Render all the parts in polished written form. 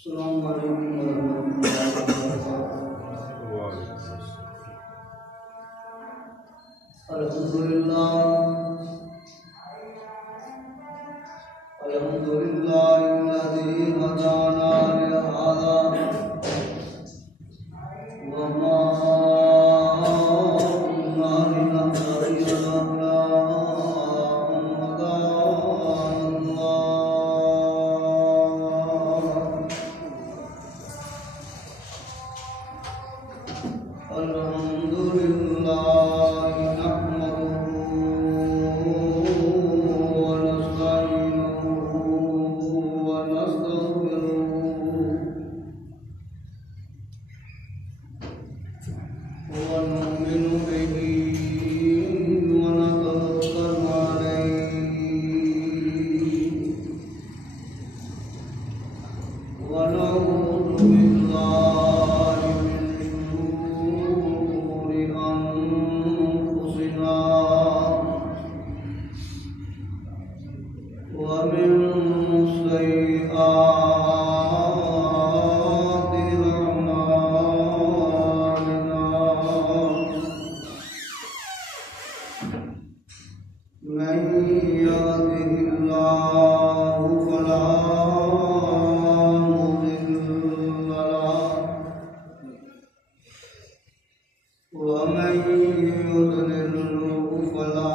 السلام علیکم ورحمۃ اللہ وبرکاتہ۔ الحمد للہ الذی ہدانا لہذا وما كنا لنهتدي لولا أن هدانا الله۔ الحمد لله نحمده ونستعينه ونستغفره ونؤمن به ونتوكل عليه ونعوذ بالله من شرور أنفسنا ومن سيئات أعمالنا، ومن يضلل فلا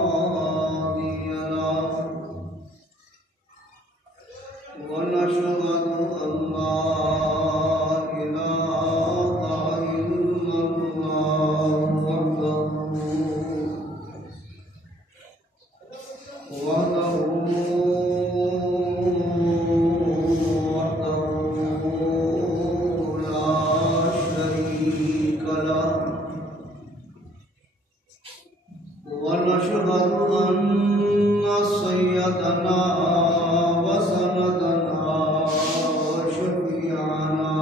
هادي له ونشهد أن لا إله إلا الله وحده لا شريك له ونشهد أن سيدنا وسندنا وشفيعنا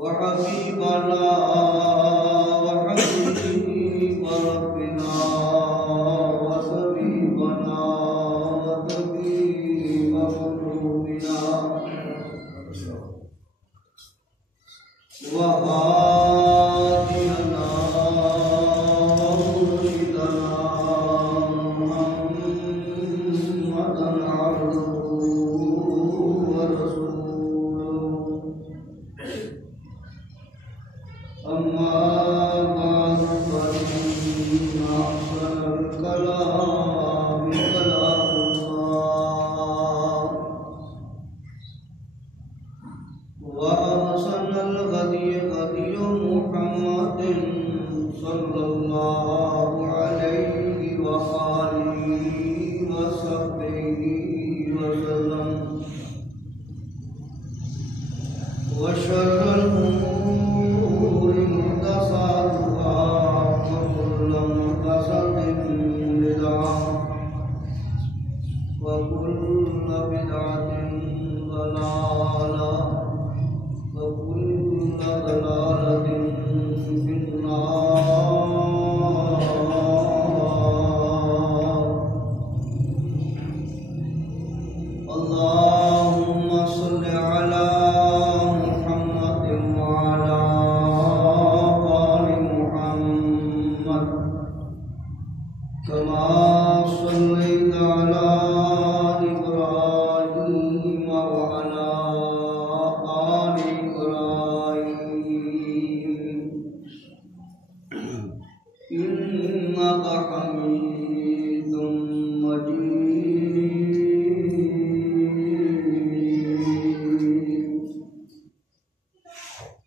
وحبيبنا وحبيب ربنا وسبيبنا وطبيب قلوبنا وهادينا ومرشدنا محمدا عبده ورسوله أما بعد فإن أحسن الكلام كلام الله وأحسن الهدي هدي محمد صلى الله عليه وآله وصحبه وسلم وشر الأمور محدثاتها وكل محدثة بدعة وكل بدعة ضلالة وكل ضلالة في النار. اللهم صل على محمد وعلى آل محمد كما صليت على إبراهيم وعلى آل إبراهيم إنك حميد مجيد.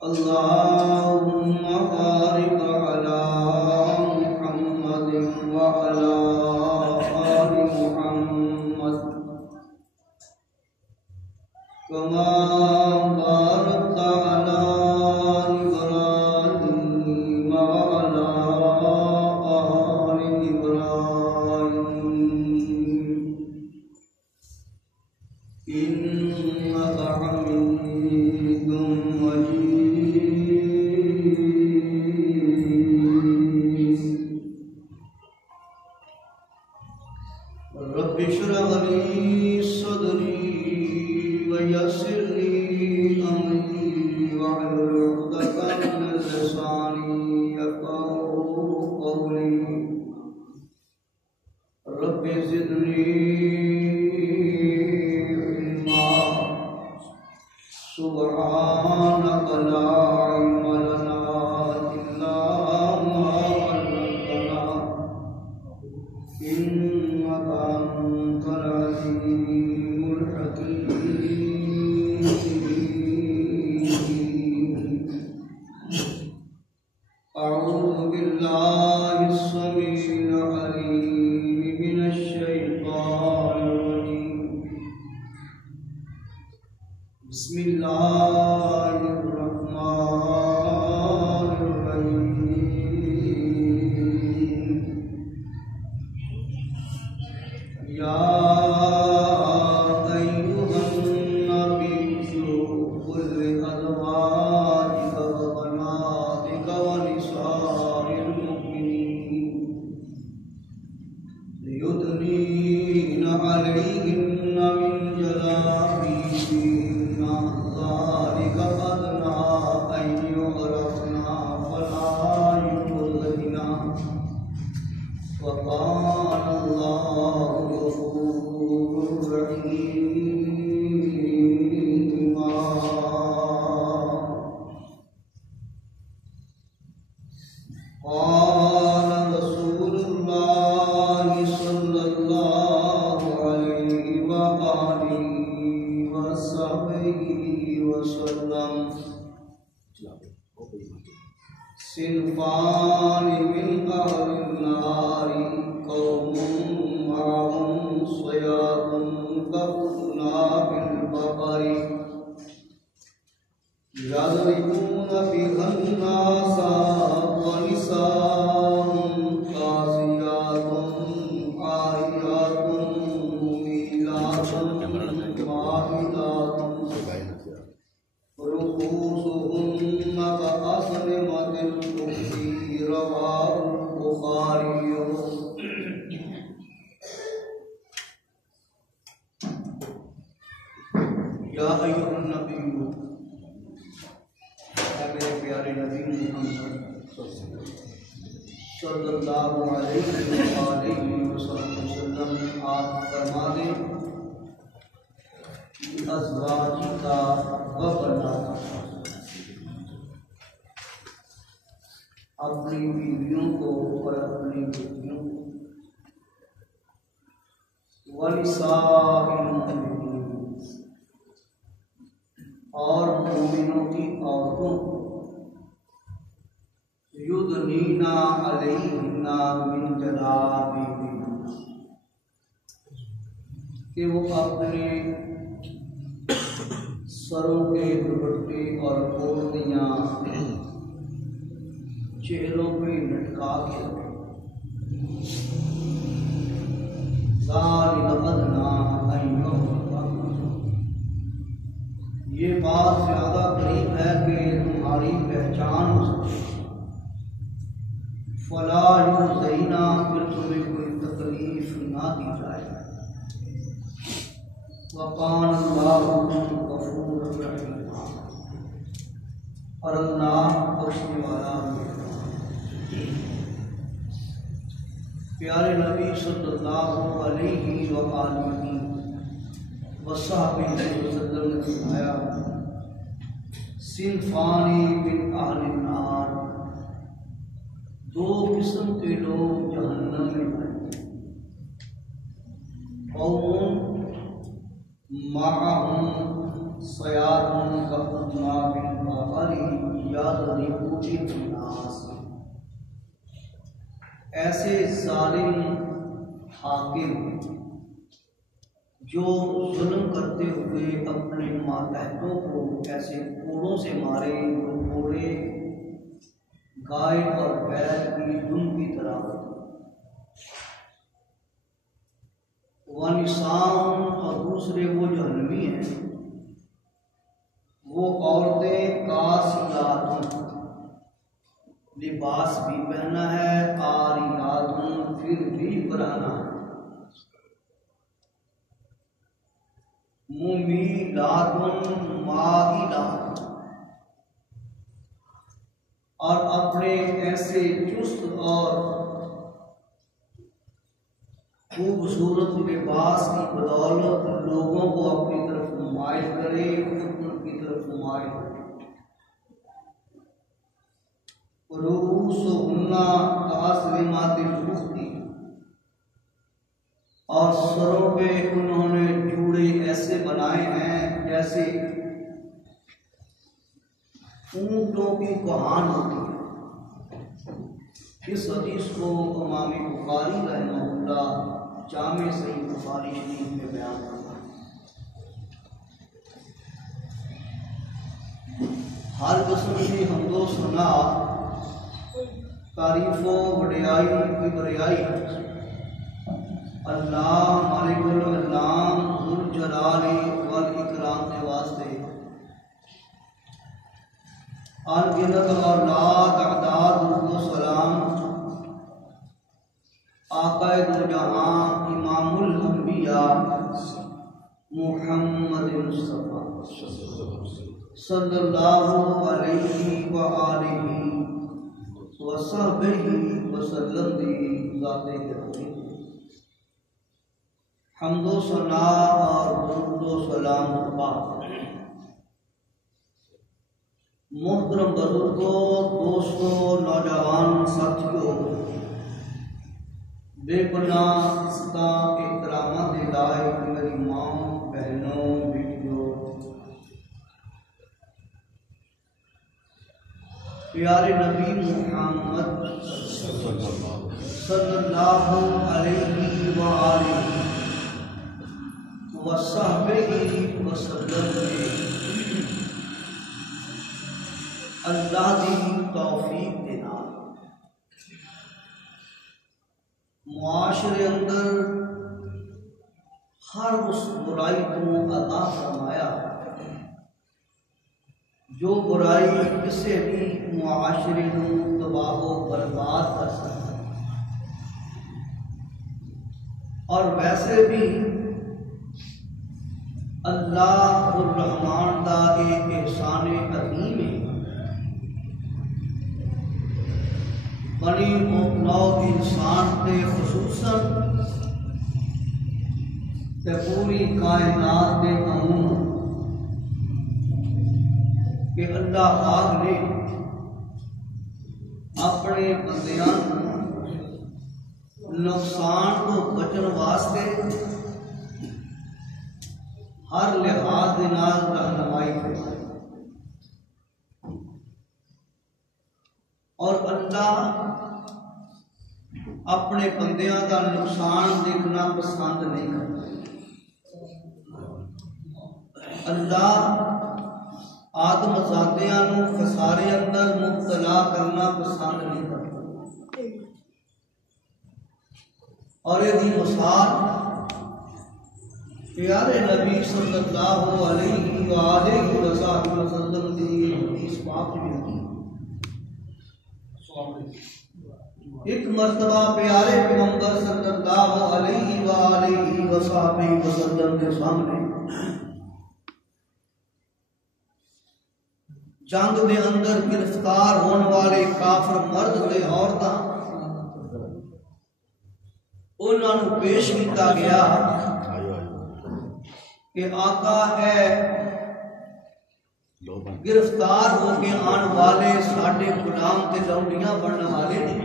اللهم بارك على محمد وعلى آل محمد كما باركت على إبراهيم وعلى آل إبراهيم إنك حميد مجيد. رب اشرح لي صدري ويسر لي أمري واحلل عقدة من لساني يفقهوا قولي. رب زدني علما سبحانك لا علم لنا إلا ما علمتنا إنك أنت العليم الحكيم. أعوذ بالله السميع العليم من الشيطان الرجيم. بسم الله الرحمن الرحيم. يا أيها النبي قل لأزواجك وبناتك ونساء المؤمنين ليدنين عليهن من جلابيبهن ذلك أدنى أن يعرفن فلا يؤذين. وسلم صنفان من أهل النار قوم معهم صياد كأذناب البقر يضربون بها الناس ونساء كاسيات عاريات مميلات مائلات رؤوسهن كأسنمة البخت رواه البخاري. یا ایھا النبی، اے میرے پیارے نبی محمد صلی اللہ علیہ وآلہ وسلم، آپ فرما دیں ازواجکا و بناتکا، اپنی بیویوں کو اور اپنی بیٹیوں کو، ونساء المؤمنین، اور مومنوں کی عورتوں کو، یدنینا علیہن من جلابیبہن، کہ وہ اپنے سروں کے دوپٹے اور اوڑھنیاں چہروں پہ لٹکا کے رکھیں. ذالک ادنیٰ ان یعرفن، یہ بات زیادہ قریب ہے کہ تمہاری پہچان ہو سکے. فلا یؤذینا، پھر تمہیں کوئی تکلیف نہ دی جائے. وَقَانَ اللَّهُ غَفُورًا رَحِيمًا، اور اللہ بخشنے والا مہربان. پیارے نبی صلی اللہ علیہ وآلہ وصحبہ وسلم نے فرمایا صنفان من اہل النار، دو قسم کے لوگ جہنم میں آئیں گے. قوم معهم صیاد کأذناب البقر یضربون بالناس، ایسے ظالم حاکم جو ظلم کرتے ہوئے اپنے ماتحتوں کو ایسے کوڑوں سے مارے جو کوڑے گائے اور بیل کی دم کی طرح ہوتے. ونساء، اور دوسرے وہ جہنمی ہیں، وہ عورتیں کاسیات، لباس بھی پہنا ہے، عاریات، پھر بھی پرانا ہے، ممیلات مائلات، اور اپنے ایسے چست اور خوبصورت لباس کی بدولت لوگوں کو اپنی طرف مائل کرے، ان کی طرف مائل کرے. رؤوسہن کأسنمۃ البخت، اور سروں پہ انہوں نے جوڑے ایسے بنائے ہیں جیسے اونٹوں کی کوہان ہوتی ہے. اس حدیث کو امام بخاری رحمہ اللہ جامع صحیح بخاری شریف میں بیان کرتا ہے. ہر قسم کی حمد و ثنا، تعریف و وڈیائی کبریائی اللہ مالک الانام ذوالجلال والاکرام کے واسطے انگنت اور لا تعداد درود و سلام آقا دو جہاں امام الانبیاء محمد مصطفیٰ صلی اللہ علیہ وآلہ وصحبہ وسلم دی ذات گرامی. حمد و ثنا اور درود و سلام پاک. محترم بزرگوں، دوستوں، نوجوان ساتھیوں، بے پناہ احترامات لائق میری ماں، بہنوں، بیٹیوں، پیارے نبی محمد صلی اللہ علیہ وآلہ وصحبہ وسلم نے اللہ دی توفیق دے نال معاشرے اندر ہر اس برائی کو عطا فرمایا جو برائی کسی بھی معاشرے کو تباہ و برباد کر سکتا ہے، اور ویسے بھی اللہ الرحمن دا ایک احسان عظیم ہے بنی نو انسان تے خصوصاً تے پوری کائنات دے عموماً کہ اللہ پاک نے اپنے بندیاں نقصان کو بچن واسطے ہر لحاظ دے نال رہنمائی فرمائی، اور اللہ اپنے بندیاں کا نقصان دیکھنا پسند نہیں کرتا۔ اللہ آدم ذاتیاں نو خسارے اندر مبتلا کرنا پسند نہیں کرتا، اور یہ مثال پیارے نبی صلی اللہ علیہ وآلہ وسلم کی حدیث پاک میں ہے۔ ایک مرتبہ پیارے پیغمبر صلی اللہ علیہ وآلہ وسلم کے سامنے جنگ دے اندر گرفتار ہونے والے کافر مرد تے عورتاں انہاں نوں پیش کیتا گیا کہ آقا ہے گرفتار ہو کے آن والے ساڈے غلام تے لونڈیاں بننے والے نے،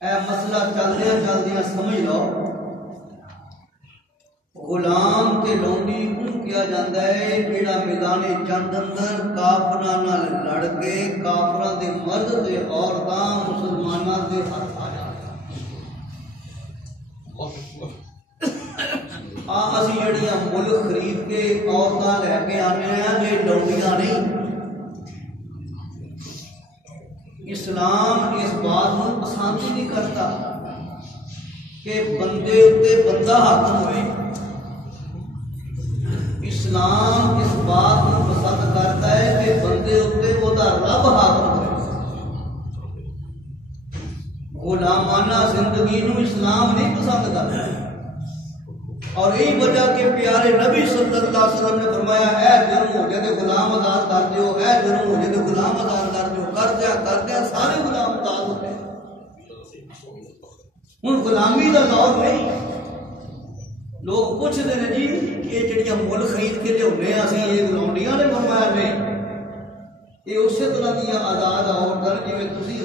اے مسئلہ چلدیاں سمجھ لو، غلام تے لونڈی ان کیا جاتا ہے جڑا میدان جنگ اندر کافراں نال لڑ کے کافراں دے مرد تے عورتاں مسلماناں دے ہاتھ آ جاندے۔ اسی جڑیاں ملک خرید کے عورتاں لے کے آنے ہیں یہ لونڈیاں نہیں۔ اسلام اس بات کو پسند ہی نہیں کرتا کہ بندے اتے بندہ حاکم ہوئے، اسلام اس بات کو پسند کرتا ہے کہ بندے اتے وہ دا رب حاکم ہوئے۔ غلامانہ زندگی نو اسلام نہیں پسند کرتا ہے، اور یہی وجہ کہ پیارے نبی صلی اللہ علیہ وسلم نے فرمایا اے جرم ہو جائے تو غلام آزاد کر دیو، اے جرم ہو جائے تو غلام آزاد کر دیو، کر دیا سارے غلام آزاد ہوتے ہیں۔ ہن غلامی دا دور نہیں، لوگ پوچھتے ہیں جی یہ جڑیاں مل خرید کے لے اسی یہ لونڈیاں نے فرمایا نہیں، یہ اسی طرح دیا آزاد عورتاں جویں تسی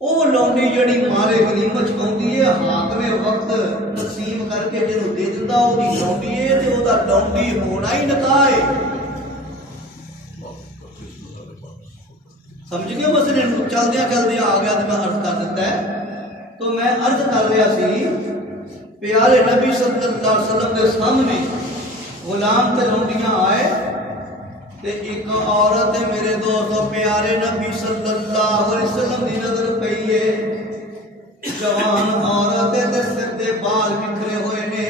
او لونڈی جڑی مالے غنیمت چکاؤندی ہے حاکم وقت تقسیم کر کے جنوں دے دیندا او دی لونڈی ہے تے او دا لونڈی ہونا ہی نکاح ہے۔ سمجھ گئے مسئلے نوں؟ چلدیاں آ گیا تے میں عرض کر دیتا ہے۔ تو میں عرض کر رہا سی پیارے نبی صلی اللہ علیہ وسلم دے سامنے غلام تے لونڈیاں آئے تے ایک عورت میرے دوستو پیارے نبی صلی اللہ علیہ وسلم دی نظر پئی ہے، جوان عورت تے سر دے بال بکھرے ہوئے نے،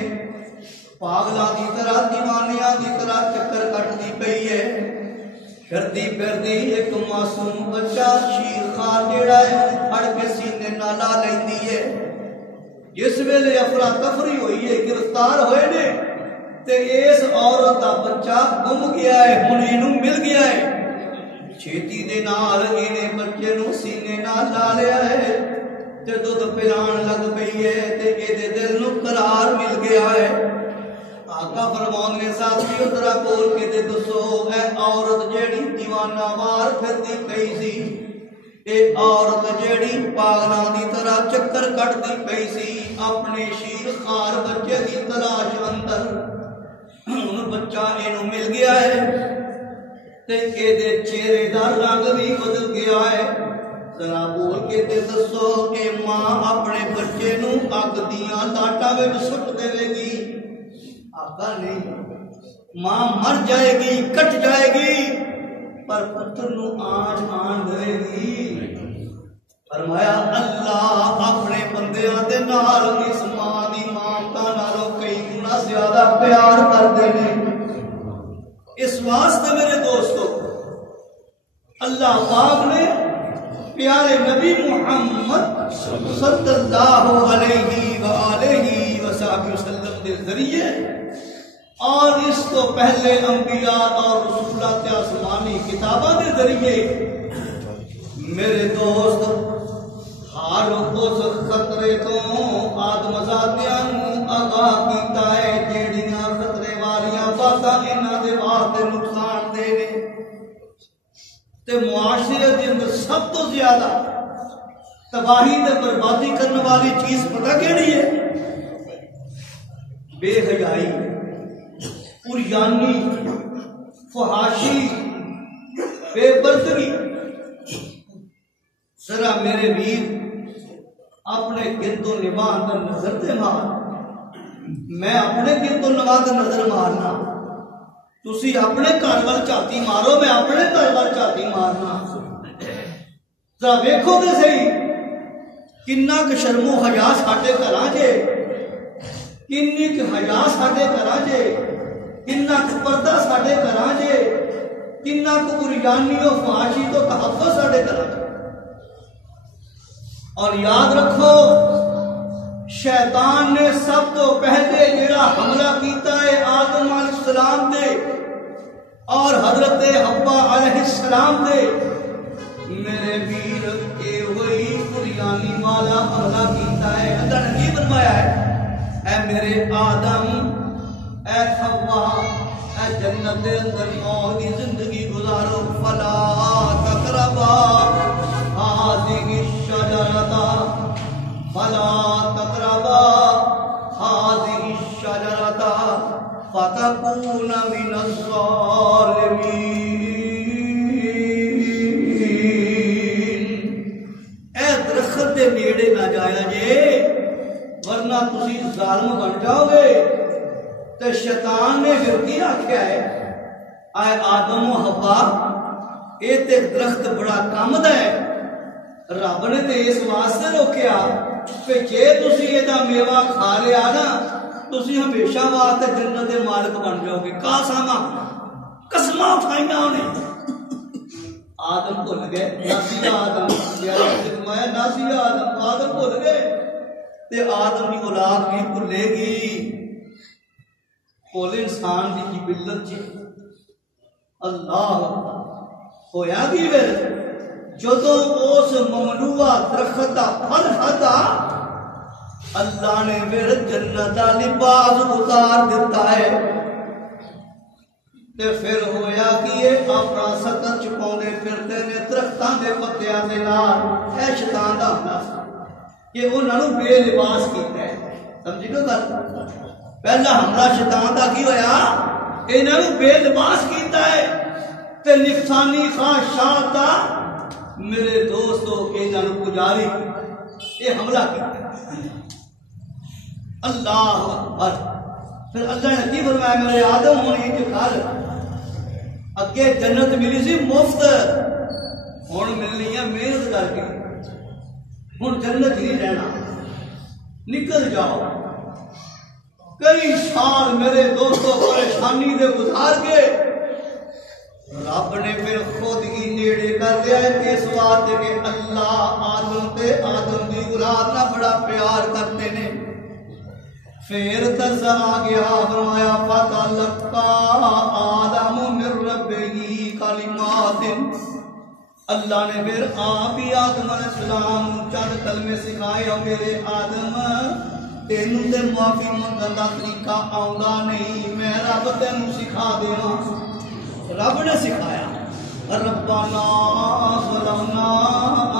پاگلاں دی طرح دیوانیاں دی طرح چکر کٹدی پئی ہے، پھردی ایک معصوم بچہ شیر خان جیڑا ہے پھڑ کے سینے نال لا لیندی ہے۔ جس ویلے افراتفری ہوئی ہے گرفتار ہوئے نے تے اس عورت دا بچہ گم گیا ہے، ہن اینوں مل گیا ہے، چھیتی دے نال اینے بچے نوں سینے نال لا لیا ہے تے دودھ پلان لگ پئی ہے تے اے دے دل نوں قرار مل گیا ہے۔ آقا فرمان نے ساتھی اترا بول کے دے دسو اے عورت جیڑی دیوانہ وار پھردی پئی سی، اے عورت جیڑی پاگلاں دی طرح چکر کٹدی پئی سی اپنے شیر خار بچے دی تلاش اندر، ہن بچہ اینوں مل گیا ہے، تے دے چہرے دا رنگ بھی بدل گیا ہے. ذرا بول کے تے دسو کہ ماں اپنے بچے نو اگ دیاں لاٹاں وچ سٹ دے گی؟ آقا نہیں. ماں مر جائے گی، کٹ جائے گی، پر پتر نو آج آن دے گی. فرمایا اللہ اپنے بندیاں دے نال اس ماں دی مامتا نالوں کئی گنا زیادہ پیار کردے نے. اس واسطے میرے دوستو اللہ پاک نے پیارے نبی محمد صلی اللہ علیہ وآلہ وسلم کے ذریعے اور اس کو پہلے انبیاء اور رسولات آسمانی کتابوں کے ذریعے میرے دوست ہر اس خطرے تو آدمزادیاں آگاہ کیتا ہے جیڑیاں خطرے والیاں باتاں انہاں دے واسطے نقصان دے نے. تے معاشرے دے اندر سب تو زیادہ تباہی تے بربادی کرنے والی چیز پتہ کیڑی ہے؟ بے حیائی، عریانی، فحاشی، بے پردگی. ذرا میرے ویر اپنے گرد و نواح اندر نظر دے مار. میں اپنے گرد و نواح اندر نظر مارنا، تسی اپنے گھر وال جھاتی مارو، میں اپنے گھر وال جھاتی مارنا. ذرا ویکھو تے صحیح کنا کہ شرم و حیا ساڈے گھراں جے، کنی کہ حیا ساڈے گھراں جے، کنا کہ پردہ ساڈے گھراں جے، کنا کہ عریانی و فحاشی تو تحفظ ساڈے گھراں جے. اور یاد رکھو شیطان نے سب تو پہلے جڑا حملہ کیتا ہے آدم علیہ السلام دے اور حضرت حوا علیہ السلام دے میرے ویر اے وہی قریانی والا حملہ کیتا ہے. اللہ نے یہ فرمایا ہے اے میرے آدم اے حوا اے جنت دے اندر موت کی زندگی گزارو. فلا تقربا هذه الشجرة فلا تقربا هذه الشجرة فتكون من الظالمين. اے درخت دے نیڑے نہ جایا جے ورنہ تسی ظالم بن جاؤ گے. تے شیطان نے پھر کی آکھیا ہے اے آدم و حوا اے تے درخت بڑا کامدا ہے. رب نے تے اس واسطے روکیا کہ جے تسی ایدا میوہ کھا لیا نا تسی ہمیشہ واسطے جنت دے مالک بن جاؤ گے. قسماں قسماں اٹھائیاں انہیں. آدم بھول گئے ناسی آدم ناسی آدم بھول گئے تے آدم کی اولاد بھی بھولے گی. کول انسان دی جبلت چ اللہ ہویا کی پھر جدو اس ممنوع درخت دا پھل کھادا اللہ نے پھر جنت دا لباس اتار دیتا ہے. تے پھر ہویا کہ یہ اپنا سکن چھپاؤنے پھرتے نے درختاں دے پتیاں دے نال. اے شیطان دا حملہ کہ انہاں نوں بے لباس کیتا ہے. سمجھی گل؟ پہلا حملہ شیطان دا کی ہویا انہاں نوں بے لباس کیتا ہے تے نفسانی خواہشات دا میرے دوستو انہاں نوں پجاری یہ حملہ کیتا ہے. اللہ اکبر. پھر اللہ نے کی فرمایا میرے آدم ہونی جو کھا لے اگے جنت ملی سی مفت ہن ملنی ہے محنت کر کے. ہن جنت نہیں رہنا نکل جاؤ. کئی سال میرے دوستو پریشانی دے گزار کے رب نے پھر خود ہی نیڑے کر دیا ہے اس واسطے کہ اللہ آدم تے آدم دی اولاد نہ بڑا پیار کرتے نے. پھر ترس آ گیا فرمایا فتلقى آدم من ربه کلمات. اللہ نے پھر آپ ہی آدم علیہ السلام چند کلمے سکھائے اور میرے آدم تینوں تے معافی منگن دا طریقہ آوندا نہیں میں رب تینوں سکھا دیواں. رب نے سکھایا ربنا ظلمنا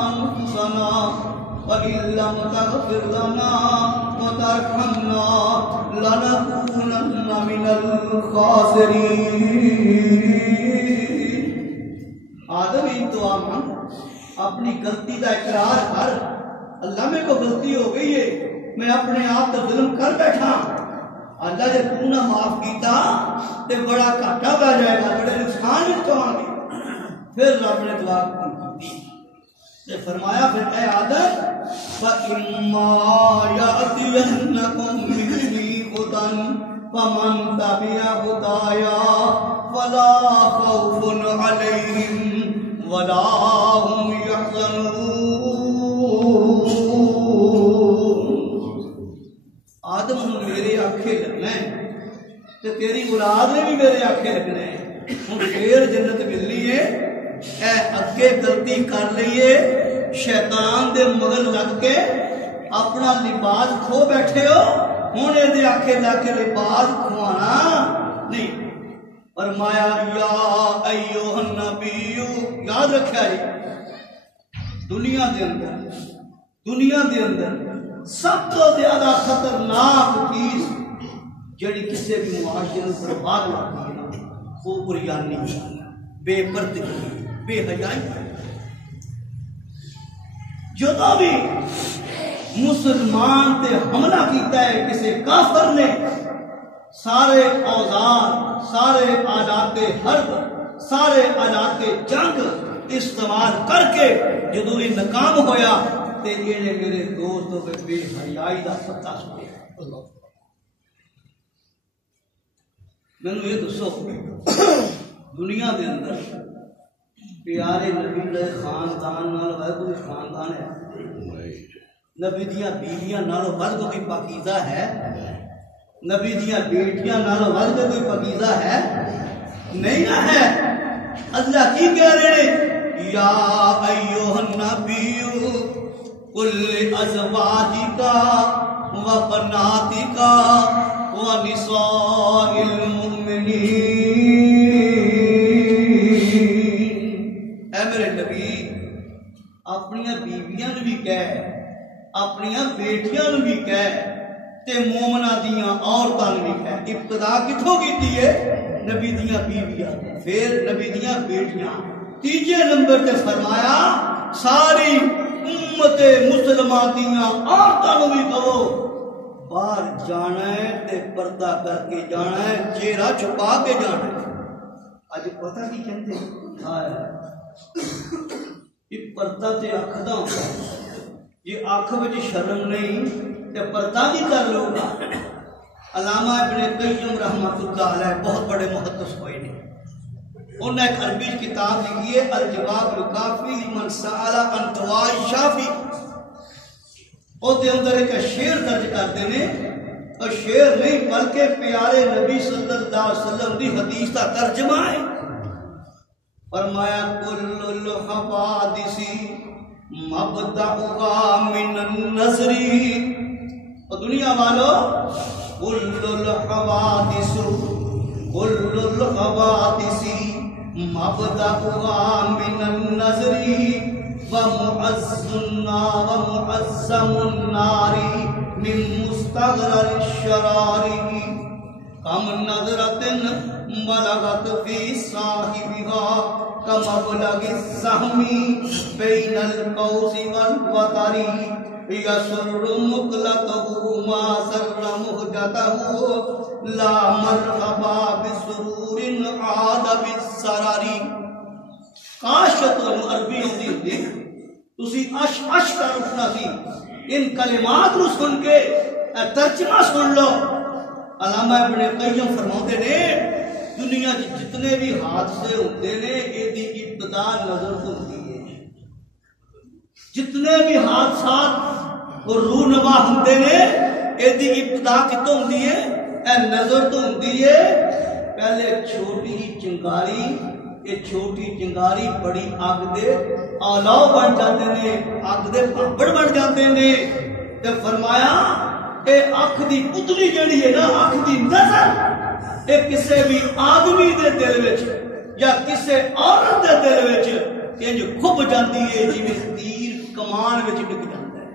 انفسنا وَإِن لَّمْ تَغْفِرْ لَنَا وَتَرْحَمْنَا لَنَكُونَنَّ مِنَ الْخَاسِرِينَ. دعا مانگ, اپنی غلطی کا اقرار کر, اللہ میں کو غلطی ہو گئی ہے, میں اپنے آپ تو ظلم کر بیٹھا, اللہ جب تو نہ معاف کیتا تے بڑا گھاٹا پہ جائے گا, بڑے نقصان میں تو آگے. پھر رب نے دعا کی تے فرمایا پھر اے آدم فَإِمَّا يَأْتِيَنَّكُم مِّنِّي هُدًى فَمَن تَبِعَ هُدَايَا فَلَا خَوْفٌ عَلَيْهِمْ وَلَا هُمْ يَحْزَنُونَ. آدم ہوں میرے آنکھیں لگنا ہے تے تیری اولاد نے بھی میرے آنکھیں لگنا ہے. ہوں پھر جنت ملنی ہے. اے اگے غلطی کر لئیے, شیطان دے مگر لگ کے اپنا لباس کھو بیٹھے ہو, ہوں یہ آنکھیں لگ کے لباس کھوانا نہیں. فرمایا یا ایوہ النبی, یاد رکھا ہے دنیا دے اندر سب تو زیادہ خطرناک چیز جڑی کسی بھی معاشرے کو برباد کرتی ہے نا, وہ بریانی, بے پردگی, بے حیائی. جدو بھی مسلمان تے حملہ کیتا ہے کسی کافر نے, سارے اوزار, سارے آلات حرب, سارے آلات جنگ استعمال کر کے جدو یہ ناکام ہویا تے یہ میرے دوستوں پہ بے حیائی دا پتہ سنیا. میں نے یہ دسو دنیا دے اندر پیارے نبی دے خاندان نال ود کوئی خاندان ہے؟ نبی دیاں بیویاں نال ود کوئی پاکیزہ ہے؟ نبی دیاں بیٹیاں نال ود کوئی پاکیزہ ہے؟ نہیں ہے. اللہ کی کہہ رہے ہیں یا ایوہ النبی قل ازواجکا و بناتکا و نساء المؤمنین. اے میرے نبی اپنی بیویاں نو بھی کہہ, اپنی بیٹیاں نو بھی کہہ, تے مومنہ دیاں عورتاں نو بھی کہہ. ابتدا کتھوں کیتی ہے؟ نبی دیاں بیویاں, پھر نبی دیاں بیٹیاں, تیجے نمبر تے فرمایا ساری امت مسلمہ دیاں عورتاں نو بھی کہو باہر جانا ہے تے پردہ کر کے جانا ہے, چہرہ چھپا کے جانا ہے. اج پتہ کی کہندے یہ پردہ تے اکھ دا ہوندا, یہ اکھ وچ شرم نہیں تے پردہ بھی کر لو گا. علامہ ابن قیم رحمۃ اللہ علیہ بہت بڑے محدث ہوئے نے, انہوں نے ایک عربی کتاب لکھی ہے الجواب الکافی لمن سأل عن دواء الشافی. اور دے اندر ایک شعر درج کرتے ہیں, اور شعر نہیں بلکہ پیارے نبی صلی اللہ علیہ وسلم دی حدیث کا ترجمہ ہے. فرمایا کل الحوادث مبدأها من النظر. اور دنیا والو کل الحوادث مبدأها من النظر ومعظم النار من مستغرر الشرار. کم نظرت بلغت فی صاحبها کمبلغ السهم بین القوس والوتر. یسر مقلته ما سر مہجته لا مرحبا بسرور عاد بالسرر. کاش تمہیں عربی ہوتی ہوتی تسی اش کا اٹھنا سی, ان کلمات نو سن کے ترجمہ سن لو. علامہ ابن قیم فرماتے نے دنیا جتنے بھی حادثے ہوتے نے یہ ابتدا نظر تو ہوتی ہے. جتنے بھی حادثات اور رونما ہوتے نے یہ ابتدا کتوں ہوتی ہے؟ اے نظر تو ہوتی ہے. پہلے چھوٹی چنگاری, یہ چھوٹی چنگاری بڑی اگ دے آلاؤ بن جاتے ہیں, اگ دے بھانبڑ بن جاتے ہیں. تے فرمایا اے اکھ دی پتلی جڑی ہے نا, اکھ دی نظر اے کسے بھی آدمی دے دل وچ یا کسے عورت دے دل وچ انج کھب جاندی ہے جویں تیر کمان وچ ڈگ جاندا ہے.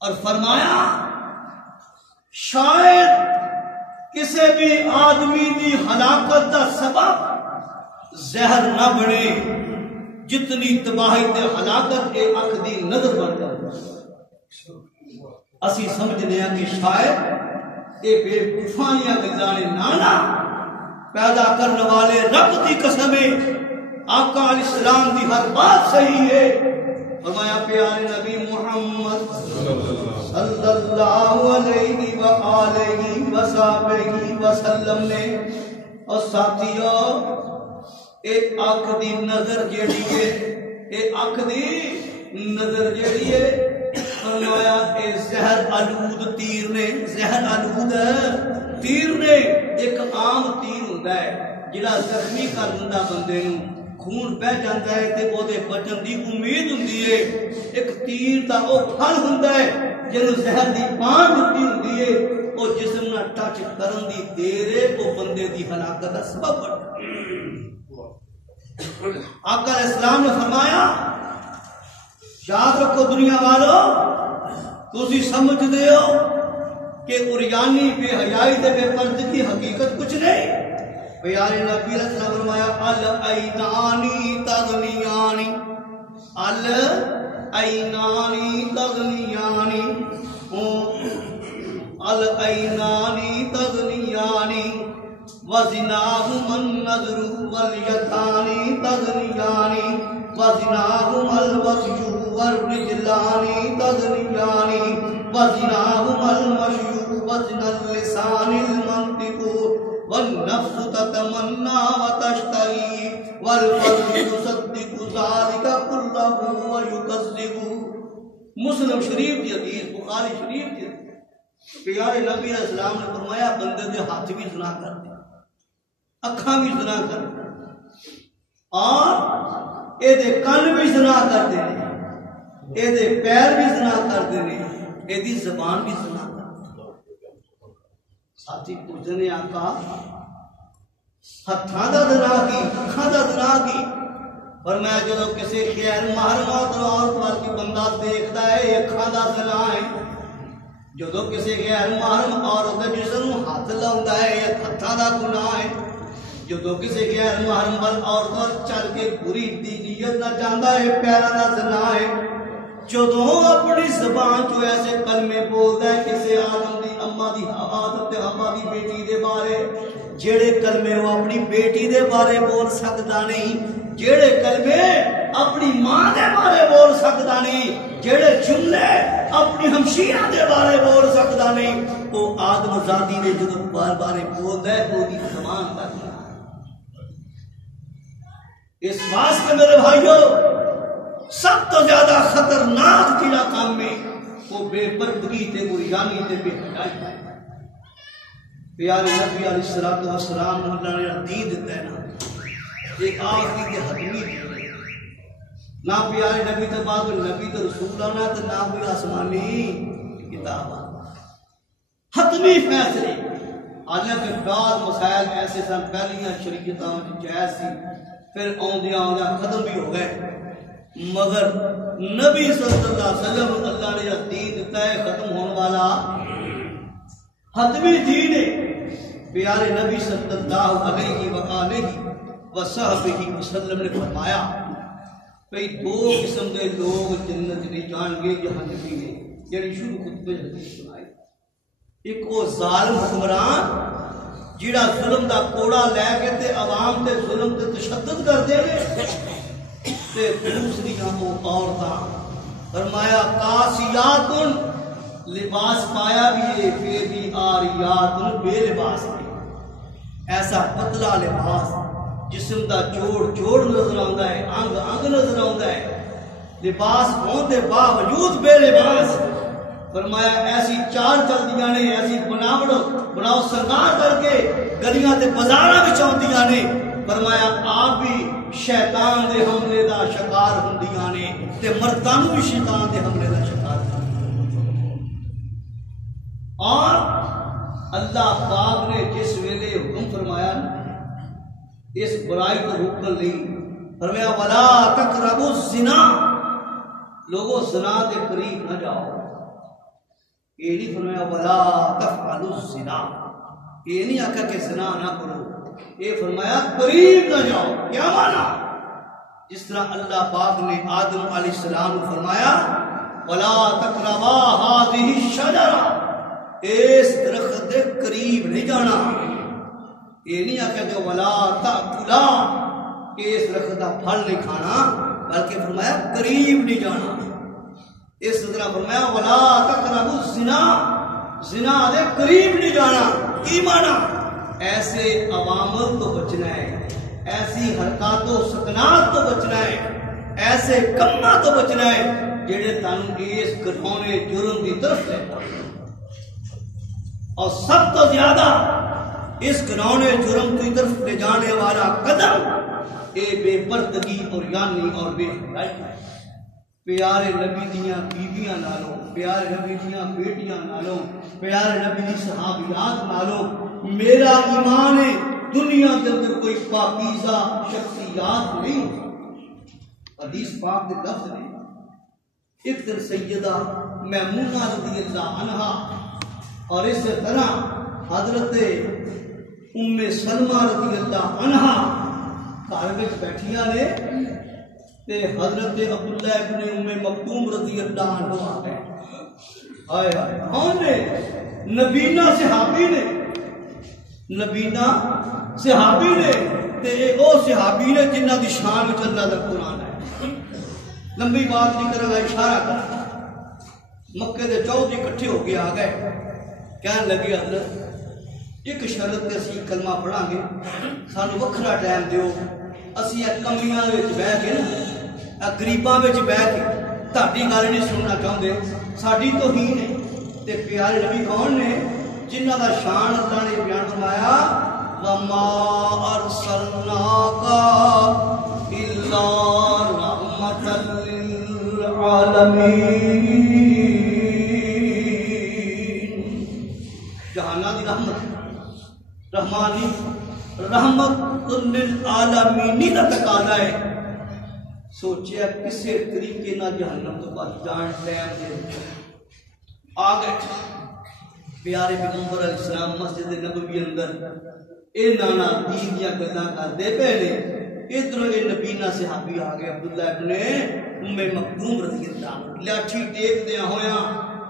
اور فرمایا شاید کسے بھی آدمی دی ہلاکت دا سبب زہر نہ بنے، جتنی تباہی تے ہلاکت اے اکھ دی نظر بن جاتی۔ اسی سمجھنے ہیں کہ شاید اے بے وفانیاں گزانے نانا پیدا کرنے والے رب دی قسمیں آقا علیہ السلام دی ہر بات صحیح ہے۔ فرمایا پیارے نبی محمد صلی اللہ علیہ وآلہ وصحبہ وسلم نے اور ساتھیو ایک آنکھ دی نظر جیڑی ہے، ایک آنکھ دی نظر جیڑی ہے، فرمایا اے زہر آلود تیر نے، زہر آلود تیر نے ایک عام تیر ہوتا ہے جڑا زخمی کر دیندا بندے نوں، خون بہ جاتا ہے تے او دے بچن دی امید ہوندی ہے۔ ایک تیر دا او پھل ہوندا ہے جنوں زہر دی پان دتی ہوندی ہے، او جسم نال ٹچ کرن دی دیر ہے او بندے دی ہلاکت دا سبب بنتا ہے۔ آقا علیہ السلام نے فرمایا یاد رکھو دنیا والو، تسی سمجھ دے ہو کہ اریانی بے حیائی دے بے پردگی حقیقت کچھ نہیں۔ پیارے نبی علیہ السلام نے فرمایا العینانی تغنیانی، العینانی تغنیانی، العینانی تغنیانی وزناہم النظر والیتانی تغنیانی وزناہم الوسج والرجلان تغنیانی وزناہم المشی وزن اللسان المنطق والنفس تتمنى وتشتهي والقلب يصدق ذلك كله ويكذب۔ مسلم شریف کی حدیث، بخاری شریف کی حدیث۔ پیارے نبی علیہ السلام نے فرمایا بندے دے ہاتھ بھی زنا کرتے ہیں، اکھاں بھی زنا کرتے ہیں، اور اے دے کن بھی زنا کرتے ہیں، اے دے پیر بھی زنا کرتے ہیں، اے دی زبان بھی زنا کرتے ہیں۔ ساتھی پوچھتے نے آقا ہتھاں دا زنا کی، اکھاں دا زنا کی؟ فرمایا جدو کسی غیر محرم عورت وال کی بندہ دیکھتا ہے یہ اکھاں دا زنا ہے، جدو کسی غیر محرم عورت دے جسم نوں ہاتھ لاوندا ہے یہ ہتھاں دا گناہ ہے، جدو کسی غیر محرم عورت وال چل کے بری دی نیت نہ جاندا ہے پیراں دا زنا ہے، جدو اپنی زبان جو ایسے کلمے بولدا ہے کسی آدم دی اما دی آدم تے حوا دی بیٹی دے بارے، جڑے کلمے وہ اپنی بیٹی دے بارے بول سکدا نہیں، جڑے کلمے اپنی ماں دے بارے بول سکدا نہیں، جڑے جملے اپنی ہمشیرہ دے بارے بول سکدا نہیں، وہ آدم ذاتی دے جدو بارے بولدا ہے وہ دی زبان دا گناہ۔ اس واسطے میرے بھائیو سب تو زیادہ خطرناک جڑا کام ہے وہ بے پردگی تے گریانی تے بے حیائی ہے۔ پیارے نبی علیہ السلام نے اللہ نے دین دیتا ہے نا ایک آخری کے حتمی دی، نہ پیارے نبی تو بعد نبی تو رسول آنا تو نہ کوئی آسمانی کتاب آنا، حتمی فیصلے۔ حالانکہ بعض مسائل ایسے سن پہلیاں شریعتاں جائز سی پھر آندیاں آندیاں ختم بھی ہو گئے، مگر نبی صلی اللہ علیہ وسلم اللہ نے دین دیتا ہے ختم ہونے والا حتمی دین ہے۔ پیارے نبی صلی اللہ علیہ وآلہ وصحبہ وسلم نے فرمایا بھئی دو قسم کے لوگ جنت نہیں جان گے جہنمی نے، یعنی شروع خطبے حدیث سنائی۔ ایک وہ ظالم حکمران جیڑا ظلم دا کوڑا لے کے تے عوام تے ظلم تے تشدد کر دے گے، تے دوسری وہ عورتاں فرمایا کاسیاتن لباس پایا بھی ہے پھر بھی آریاتن بے لباس ہے، ایسا پتلا لباس جسم دا جوڑ جوڑ نظر آندا ہے، انگ انگ نظر آندا ہے، لباس ہون دے باوجود بے لباس۔ فرمایا ایسی چال چل دیاں نے، ایسی بناؤ سنگار کر کے گلیاں تے بازاراں وچ آندیاں نے، فرمایا آپ بھی شیطان دے حملے دا شکار ہوندیاں نے تے مرداں بھی شیطان دے حملے دا شکار ہوندیاں۔ اور اللہ پاک نے جس ویلے حکم فرمایا اس برائی کو روکنے لئی فرمایا ولا تقربوا الزنا، لوگوں زنا کے قریب نہ جاؤ، یہ نہیں فرمایا ولا تفعلوا الزنا، یہ نہیں آکھا کہ زنا نہ کرو، یہ فرمایا قریب نہ جاؤ. کیا مانا؟ جس طرح اللہ پاک نے آدم علیہ السلام کو فرمایا وَلَا تَقْرَبَا هَٰذِهِ الشَّجَرَةَ، اس درخت دے قریب نہیں جانا. یہ نہیں آکھیا کہ وَلَا تَأْكُلَا کہ اس درخت دا پھل نہیں کھانا، بلکہ فرمایا قریب نہیں جانا. اس طرح فرمایا وَلَا تَقْرَبُوا الزِّنَا، زنا دے قریب نہیں جانا. کی مانا؟ ایسے عوامل تو بچنا ہے، ایسی حرکات و سکنات تو بچنا ہے، ایسے کماں تو بچنا ہے جڑے تانوں اس گھناؤنے جرم کی طرف لے جاتے. اور سب تو زیادہ اس گھناؤنے جرم کی طرف لے جانے والا قدم اے بے پردگی اور یعنی اور بے حیائی. پیارے نبی دیاں بیویاں نالوں، پیارے نبی دیاں بیٹیاں نالوں، پیارے نبی دی صحابیات نالوں میرا ایمان ہے دنیا کے اندر کوئی پاکیزہ شخصیات نہیں ہوتی. حدیث پاک کے لفظ نے ایک دن سیدہ میمونہ رضی اللہ عنہا اور اس طرح حضرت ام سلمہ رضی اللہ عنہا گھر میں بیٹھیاں نے تے حضرت عبداللہ ابن ام مکتوم رضی اللہ عنہ آ گئے. آئے آئے کون نے؟ نبینا صحابی نے، نبینا صحابی نے تے او صحابی نے جنہ دی شان وچ اللہ دا قرآن ہے. لمبی بات نہیں کرنا، اشارہ کرنا. مکے دے چودھری اکٹھے ہو کے آ گئے، کہنے لگے حضرت ایک شرط تے اسی کلمہ پڑھاں گے، سانو وکھرا ٹائم دیو، اسی کمیاں وچ بیٹھ کے نا غریباں وچ بیٹھ کے تہاڈی گل نہیں سننا چاہندے، ساڈی توہین ہے. تے پیارے نبی کون نے؟ جنہ دا شان اللہ نے بیان فرمایا وَمَا أَرْسَلْنَاكَ إِلَّا رَحْمَةً لِلْعَالَمِينَ. جہانہ دی رحمت، رحمانی رحمت للعالمین کا تقاضا ہے. سوچیا کسے طریقے نہ جہنم تو بچ جان ٹائم دے آ گئے. پیارے پیغمبر علیہ السلام مسجد نبوی اندر اے نانا دین دیا گلاں کردے پے نے. ادھر اے نبینا صحابی آ گئے عبداللہ ابن ام مکتوم رضی اللہ عنہ، لاٹھی ٹیک دیا ہویا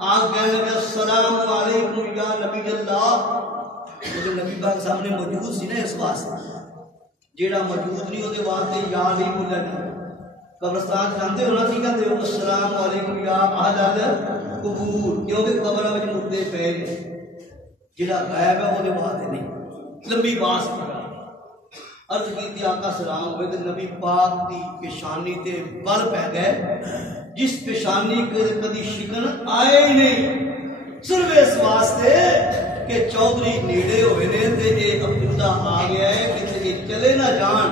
آ کہنے لگے السلام علیکم یا نبی اللہ. وہ نبی پاک سامنے موجود سی نا، اس واسطے جیڑا موجود نہیں ہوتے واسطے یا نہیں بولنا. قبرستان جانتے ہونا سی کہتے ہو السلام علیکم یا اہل القبور، کیونکہ قبر میں مردے پے نے، جڑا غائب ہے وہ واسطے نہیں. لمبی باس عرض کی آقا سلام ہوئے تو نبی پاک دی پیشانی تے بل پہ گئے جس پیشانی کے کدی شکن آئے ہی نہیں، صرف اس واسطے کہ چودھری نیڑے ہوئے نے تے اے عبداللہ آ گیا ہے کہ چلے نہ جان